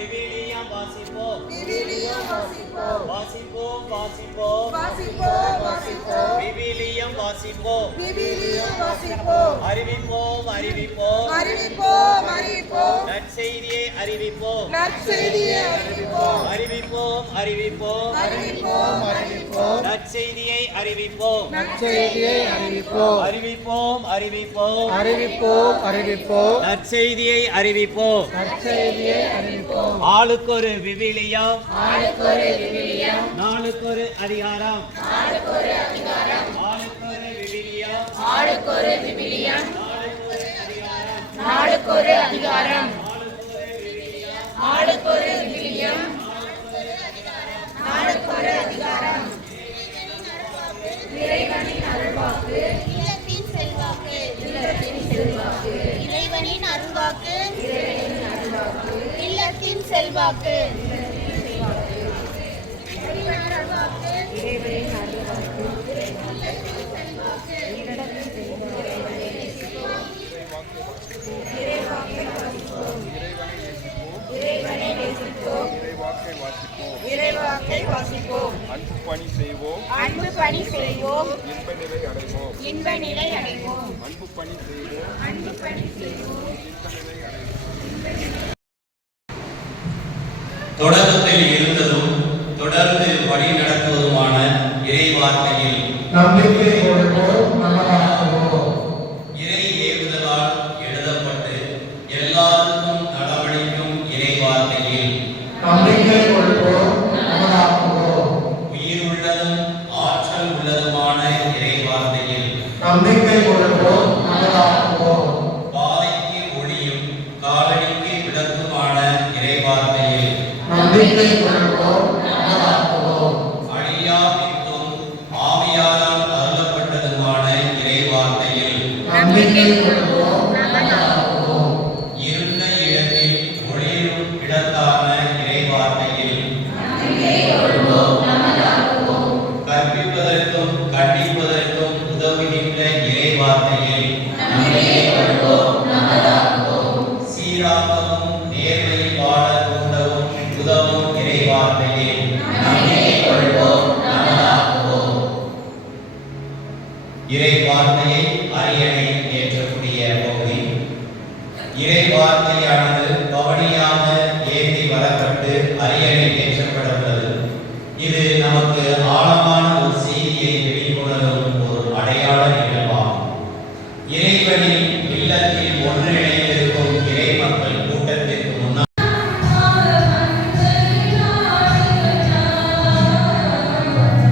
விவிலியம் வாசிப்போம். விவிலியம் வாசிப்போம். வாசிப்போம் வாசிப்போம் வாசிப்போம் வாசிப்போம். விவிலியம் வாசிப்போம். விவிலியம் வாசிப்போம். அறிவிப்போம் அறிவிப்போம் அறிவிப்போம் அறிவிப்போம். நற்செய்தியை அறிவிப்போம். நற்செய்தியை அறிவிப்போம். அறிவிப்போம் அறிவிப்போம் அறிவிப்போம் அறிவிப்போம். நற்செய்தியை அறிவிப்போம். நற்செய்தியை அறிவிப்போம். அறிவிப்போம் அறிவிப்போம் அறிவிப்போம் அறிவிப்போம். நற்செய்தியை அறிவிப்போம். நற்செய்தியை அறிவிப்போம். ஆளுக்கொரு விவிலியம், ஆளுக்கொரு விவிலியம், நாளுக்கொரு அதிகாரம். ஆளுக்கொரு அதிகாரம், ஆளுக்கொரு விவிலியம், ஆளுக்கொரு விவிலியம், நாளுக்கொரு அதிகாரம். நாளுக்கொரு அதிகாரம், ஆளுக்கொரு விவிலியம், நாளுக்கொரு அதிகாரம். இறைவனின் அருள்வாக்கு, இல்லத்தின் செல்வாக்கு, இல்லத்தின் செல்வாக்கு, இறைவனின் அருள்வாக்கு, இறைவனின் அருள்வாக்கு, இல்லத்தின் செல்வாக்கு, இறைவனின் அருள்வாக்கு, இறைவனின் அருள்வாக்கு, இல்லத்தின் செல்வாக்கு, இல்லத்தின் செல்வாக்கு. இறைவாக்கை வாசிப்போம். இறைவனை நேசிப்போம். இறைவாக்கை வாசிப்போம். அன்பு பணி செய்வோம். அன்பு பணி செய்வோம். இன்ப நிலை அடைவோம். இன்ப நிலை அடைவோம். அன்பு பணி செய்வோம். அன்பு பணி செய்வோம். இன்ப நிலை அடைவோம். தொடக்கத்தில் இருந்ததும் தொடர்ந்து வழி நடத்துவதுமான இறை வார்த்தையில் நம்பிக்கை கொள்வோம், நல்லதாக்குவோம். இறை ஏவுதலால் எழுதப்பட்டு எல்லாருக்கும் நடவடிக்கும் இறை வார்த்தையில் நம்பிக்கை கொள்வோம், நல்லதாக்குவோம். உயிருள்ளதும் ஆற்றல் உள்ளதுமான இறை வார்த்தையில் நம்பிக்கை கொள்வோம், நல்லதாக்குவோம். பாதைக்கு ஒளியும் காலடிக்கு விளக்குமான இறை வார்த்தையில் நம்பிக்கை கொள்வோம், நல்லதாக்குவோம். அழியா பித்தும் ஆவியாரால் அருளப்பட்டதுமான இறை வார்த்தையில் நம்பிக்கை கொள்வோம், நல்லதாக்குவோம். இருண்ட இடத்தில் ஒளிரும் இடத்தான இறை வார்த்தையில் கற்பிப்பதற்கும் கண்டிப்பதற்கும் உதவுகின்ற இறை வார்த்தையில் சீராக்கவும் நேர்மை வாழ தூண்டவும் உதவும் இறை வார்த்தையில் இறை வார்த்தையை அரியணை ஏற்றக்கூடிய பகுதி. இறை வார்த்தையானது